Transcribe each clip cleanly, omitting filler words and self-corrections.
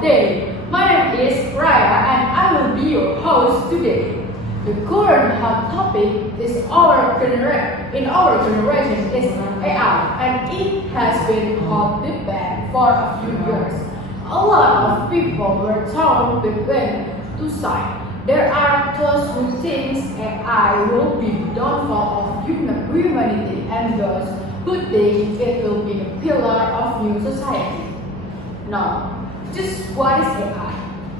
the day. My name is Raya and I will be your host today. The current hot topic is in our generation is AI, and it has been hot debate for a few years. A lot of people were torn between two sides. There are those who think AI will be the downfall of humanity and those who think it will be the pillar of new society. Now, just what is AI?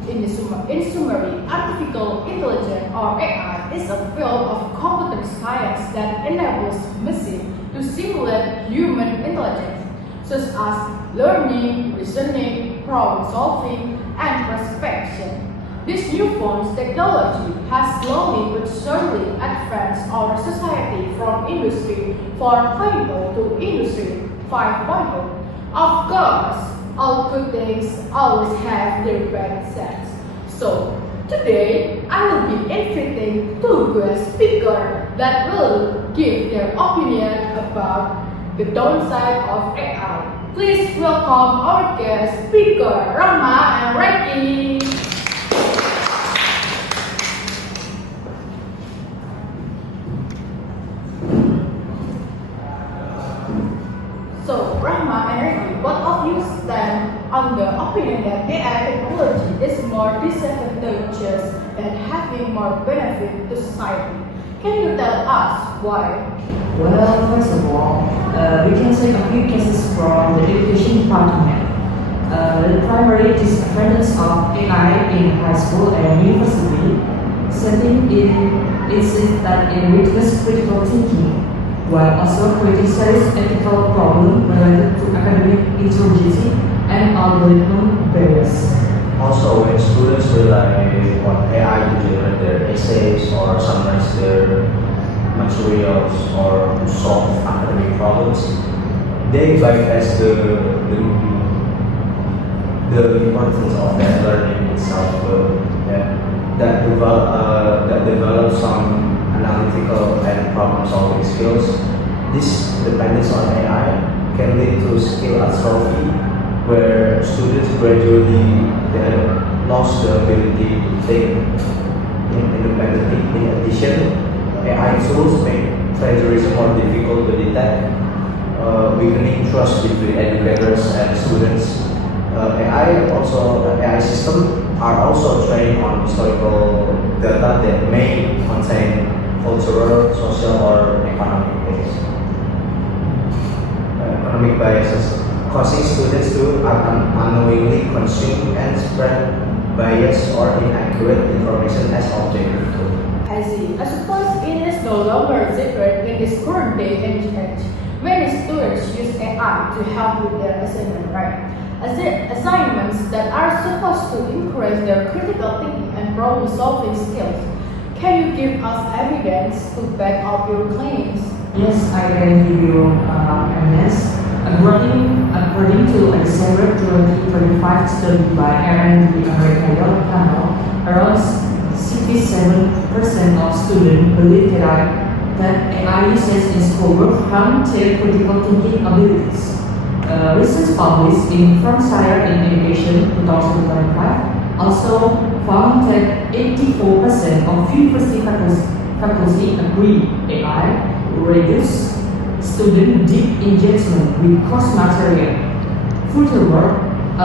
In summary, artificial intelligence or AI is a field of computer science that enables machines to simulate human intelligence, such as learning, reasoning, problem solving, and perception. This new form of technology has slowly but surely advanced our society from Industry 4.0 to Industry 5.0. Of course, all good things always have their bad sides. So, today I will be inviting two guest speakers that will give their opinion about the downside of AI. Please welcome our guest speaker, Rahma and Reiki. So, Rahma and Ricky, both of you stand on the opinion that AI technology is more disadvantageous than having more benefit to society. Can you tell us why? Well, first of all, we can take a few cases from the education department. The primary disadvantage of AI in high school and university setting is that it weakens critical thinking, while also criticizes ethical problems related to academic integrity and algorithm bias. Also, when students rely on AI to generate their essays or summarize their materials or to solve academic problems, they bypass the importance of that learning itself. That develop some analytical and problem-solving skills. This dependence on AI can lead to skill atrophy, where students gradually lost the ability to think independently. In addition, AI tools make plagiarism more difficult to detect, weakening trust between educators and students. AI systems are also trained on historical data that may contain cultural, social, or economic biases, causing students to unknowingly consume and spread biased or inaccurate information as objective truth. I see. I suppose it is no longer a secret in this current day and age. Many students use AI to help with their assignment, right? Assignments that are supposed to encourage their critical thinking and problem-solving skills. Can you give us evidence to back up your claims? Yes, I can give you evidence. According to a December 2025 study by R&D American panel, around 67% of students believe that AI usage in schoolwork harm their critical thinking abilities. Research published in Frontier in Education 2025 also found that 84% of university faculty agree AI reduce student deep engagement with course material. Furthermore, a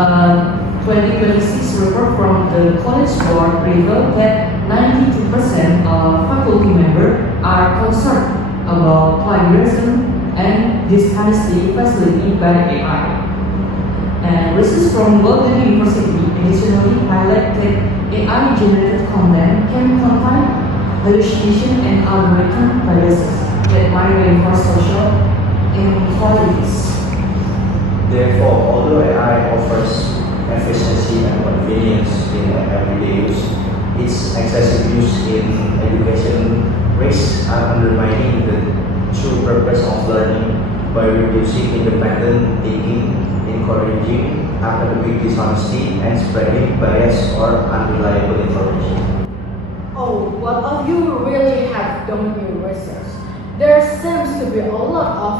2026 report from the College Board revealed that 92% of faculty members are concerned about plagiarism and dishonesty facilitated by AI. And research from Walden University additionally highlight that AI-generated content can contain hallucination and algorithm biases that might reinforce social inequalities. Therefore, although AI offers efficiency and convenience in everyday use, its excessive use in education risks undermining the true purpose of learning by reducing independent thinking, encouraging academic dishonesty, and spreading bias or unreliable information. Oh, what of you really have done your research? There seems to be a lot of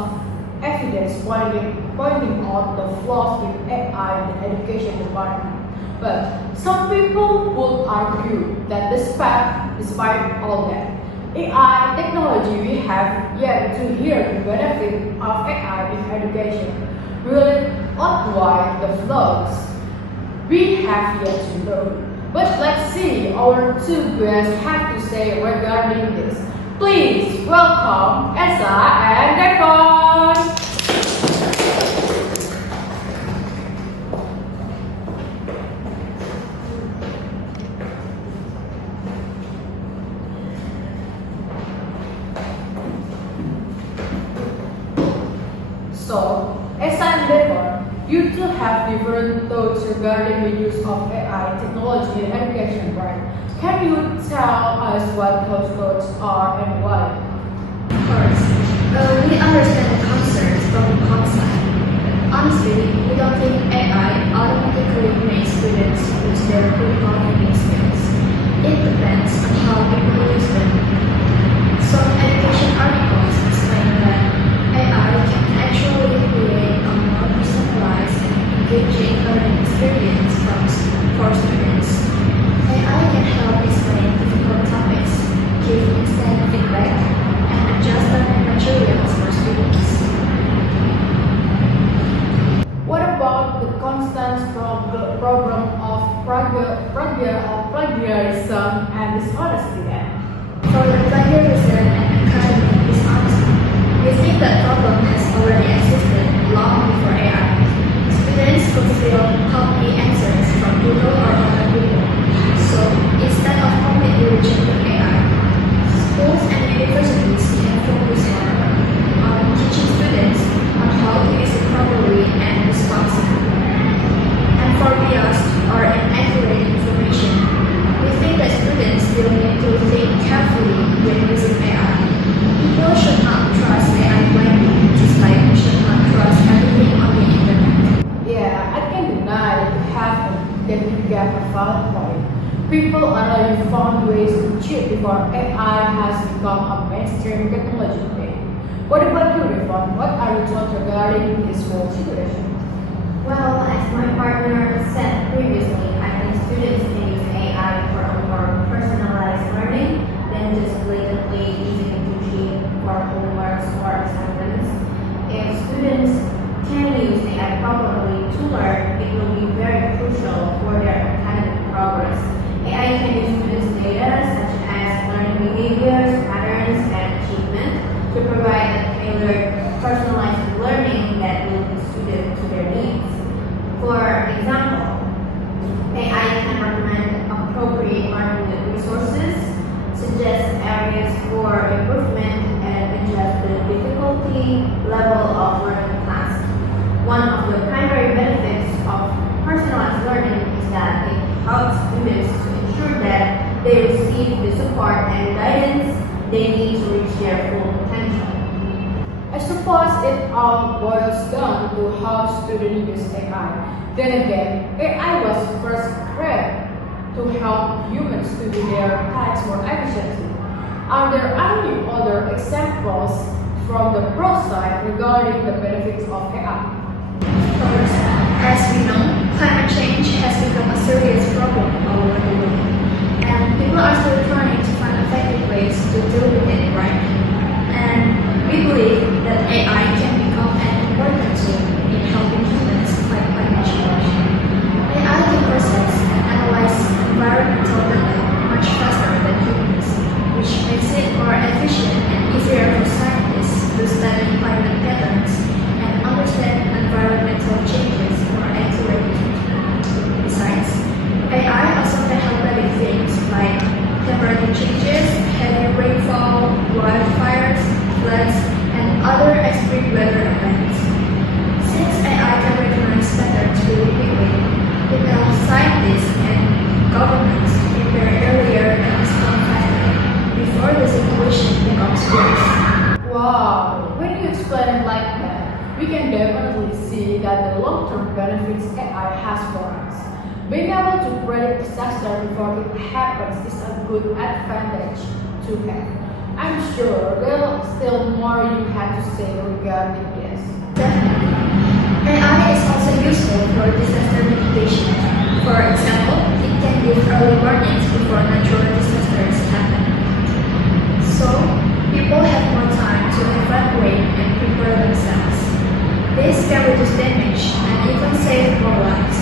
evidence pointing out the flaws in AI in the education department. But some people would argue that despite all that, AI technology we have yet to hear the benefit of AI in education. Really outweigh the flaws we have yet to know. But let's see our two guests have to say regarding this. Please welcome Esa and Devon. So, Esa and Devon, you two have different thoughts regarding the use of AI technology in education, right? Can you tell us what those thoughts are and why? Of course, we understand the concerns from the concept. Honestly, we don't think AI automatically makes students lose their critical thinking skills. It depends on how people use them. Some education articles explain that AI can actually create a more personalized and engaging learning experience for students. AI can help explain difficult topics, give instant feedback, and adjust learning materials for students. What about the constant problem of plagiarism and dishonesty then? For the plagiarism and academic dishonesty, we think that problem has already existed long before AI. Students could still copy answers from Google or other people. So instead of completely rejecting AI, schools and universities can focus on teaching students on how to use it properly and responsibly. And for biased or inaccurate information, we think that students still need to think carefully when using AI. People should not trust AI blindly, just like we should not trust everything on the internet. Yeah, I can deny that you have a valid point. People already found ways to cheat before AI has become a mainstream technology today. What about you, Devon? What are your thoughts regarding this whole situation? Well, as my partner said previously, I think students can use AI for a more personalized learning than just blatantly using it to cheat for homeworks or assignments. If students can use AI properly to learn, it will be very crucial for their academic progress. AI can use students' data such as learning behaviors, patterns, and achievement to provide a tailored, personalized learning that will be suited to their needs. For example, AI can recommend appropriate learning resources, suggest areas for improvement, and adjust the difficulty level of learning tasks. One of the primary benefits of personalized learning is that it helps students to ensure that they receive the support and guidance they need to reach their full potential. I suppose it all boils down to how students use AI. Then again, AI was first created to help humans to do their tasks more efficiently. Are there any other examples from the pro side regarding the benefits of AI? First, as we know, climate change has become a serious problem all over the world, and people are still trying to find effective ways to deal with it, right? And we believe that AI can become an important tool in helping humans fight climate change. AI can process and analyze environmental data much faster than humans, which makes it more efficient and easier for scientists to study climate patterns and understand environmental changes more accurately. Besides, AI also can help predict things like temperature changes, heavy rainfall, wildfires, floods, and other extreme weather events. Since AI can recognize patterns really quickly, it helps scientists and governments prepare earlier and respond faster before the situation becomes worse. Wow, when you explain it like that, we can definitely see that the long-term benefits AI has for us. Being able to predict disaster before it happens is a good advantage to have. I'm sure there are still more you have to say regarding this. Definitely. AI is also useful for disaster mitigation. For For example, it can give early warnings before natural disasters happen. So, people have more time to evacuate and prepare themselves. This can reduce damage and even save more lives.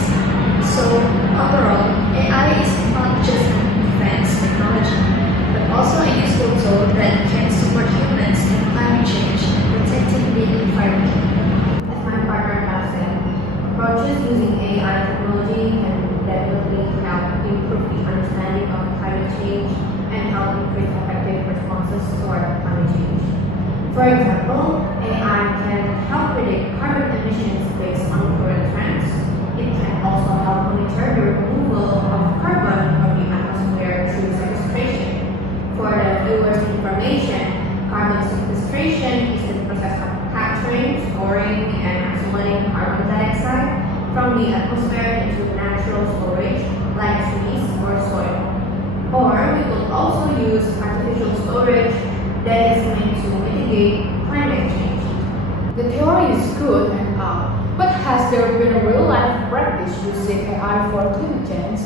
So, overall, AI is not just an advanced technology, but also a useful tool that can support humans in climate change and protecting the environment. As my partner has said, approaches using AI technology can definitely help improve the understanding of climate change and help increase effective responses toward climate change. For example, AI can help predict carbon emissions based on current trends. It can also help monitor the removal of carbon from the atmosphere through sequestration. For the viewers' information, carbon sequestration is the process of capturing, storing, and assimilating carbon dioxide from the atmosphere into natural storage like trees or soil. Or we could also use artificial storage that is meant to mitigate climate change. The theory is good and all, but has there been a real-life practice using AI for climate change?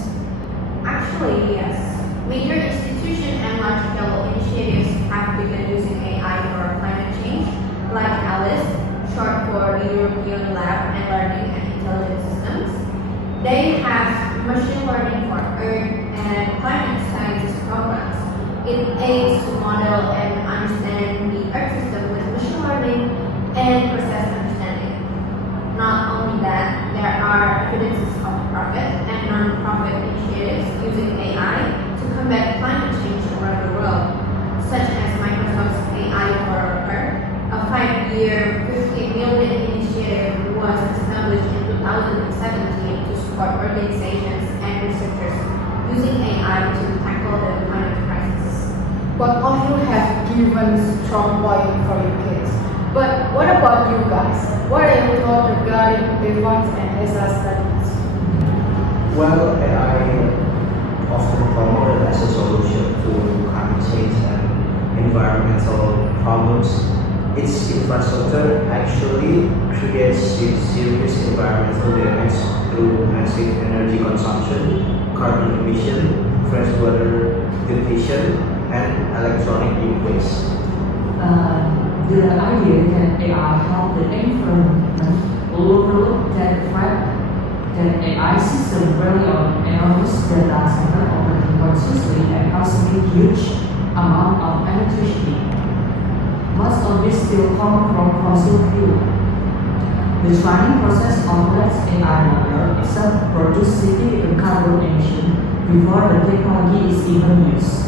Actually, yes. Major institutions and large-scale initiatives have begun using AI for climate change, like ALICE, short for the European Lab and Learning and Intelligent Systems. They have machine learning for Earth and climate sciences programs. It aims to model and understand the Earth system with machine learning and process understanding. Not only that, there are evidences of profit and non-profit initiatives using AI to combat climate change around the world, such as Microsoft's AI for Earth. A 5-year, $50 million initiative was established in 2017 to support organizations and researchers using AI to tackle the climate crisis. Both of you have given strong point for your kids. But what about you guys? What are your thoughts regarding defense and ESA studies? Well, AI often promoted as a solution to climate change and environmental problems. Its infrastructure actually creates serious environmental damage through massive energy consumption, carbon emission, freshwater depletion, and electronic e-waste. The idea that AI help the environment overlook that fact that AI system rely on enormous data center operating consistently and consuming huge amount of electricity. Most of this still come from fossil fuel. The training process of that AI model itself produces significant carbon emission before the technology is even used.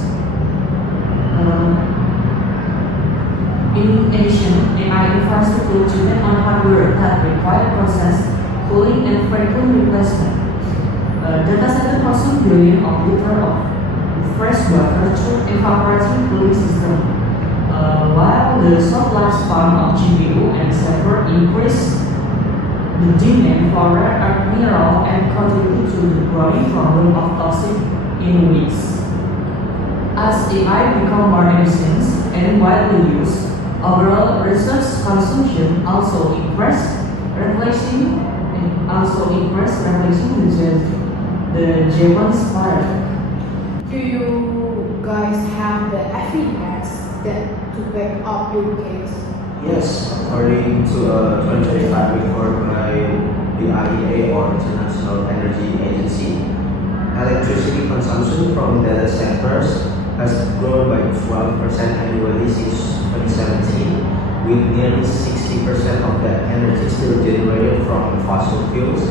In addition, AI infrastructure depends on hardware that require process, cooling, and frequent replacement. Data center consume billions of liters of fresh water through evaporative cooling system, while the short lifespan of GPU and server increase the demand for rare earth mineral and contribute to the growing problem of toxic waste. As AI become more efficient and widely used, overall resource consumption also increased, reflecting the Japanese paradigm. Do you guys have the evidence that to back up your case? Yes, according to a 2025 report by the IEA or International Energy Agency, electricity consumption from data centers has grown by 12% annually since 2017, with nearly 60% of that energy still generated from fossil fuels.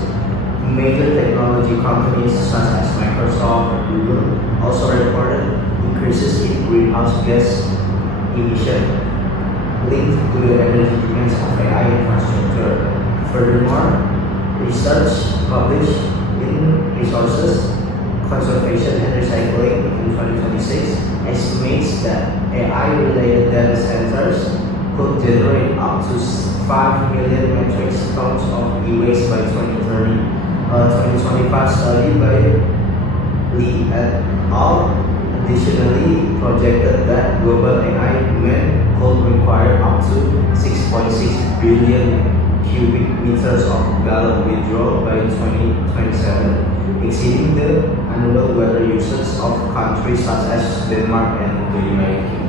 Major technology companies such as Microsoft and Google also reported increases in greenhouse gas emission linked to the energy demands of AI infrastructure. Furthermore, research published in Resources, Conservation and Recycling in 2026 estimates that AI-related data centers could generate up to 5 million metric tons of e-waste by 2030. A 2025 study by Lee et al. Additionally projected that global AI demand could require up to 6.6 billion cubic meters of gallup withdrawal by 2027, exceeding the annual water usage of countries such as Denmark and the United Kingdom.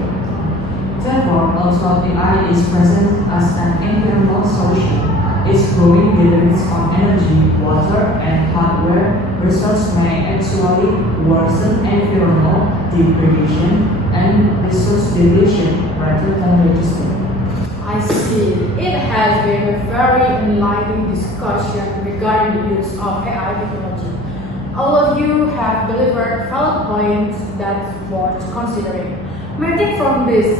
Therefore, also AI is present as an environmental solution. Its growing dependence on energy, water, and hardware resources may actually worsen environmental degradation and resource depletion rather than reduce them. I see. It has been a very enlightening discussion regarding the use of AI technology. All of you have delivered valid points that's worth considering. My take from this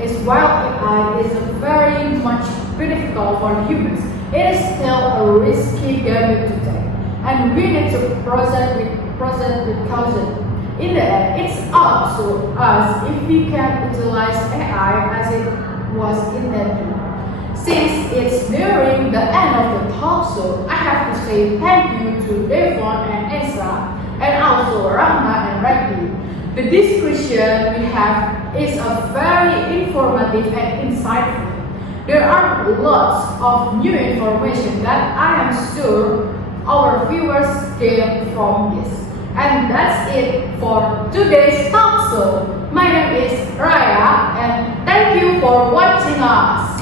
is while AI is very much beneficial for humans, it is still a risky game to take, and we need to proceed with caution. In the end, it's up to us if we can utilize AI as it was intended. Since it's nearing the end of the talk show, I have to say thank you to Devon and Ezra, and also Rahma and Ragbi. The discussion we have is a very informative and insightful. There are lots of new information that I am sure our viewers gain from this. And that's it for today's talk show. My name is Raya and thank you for watching us.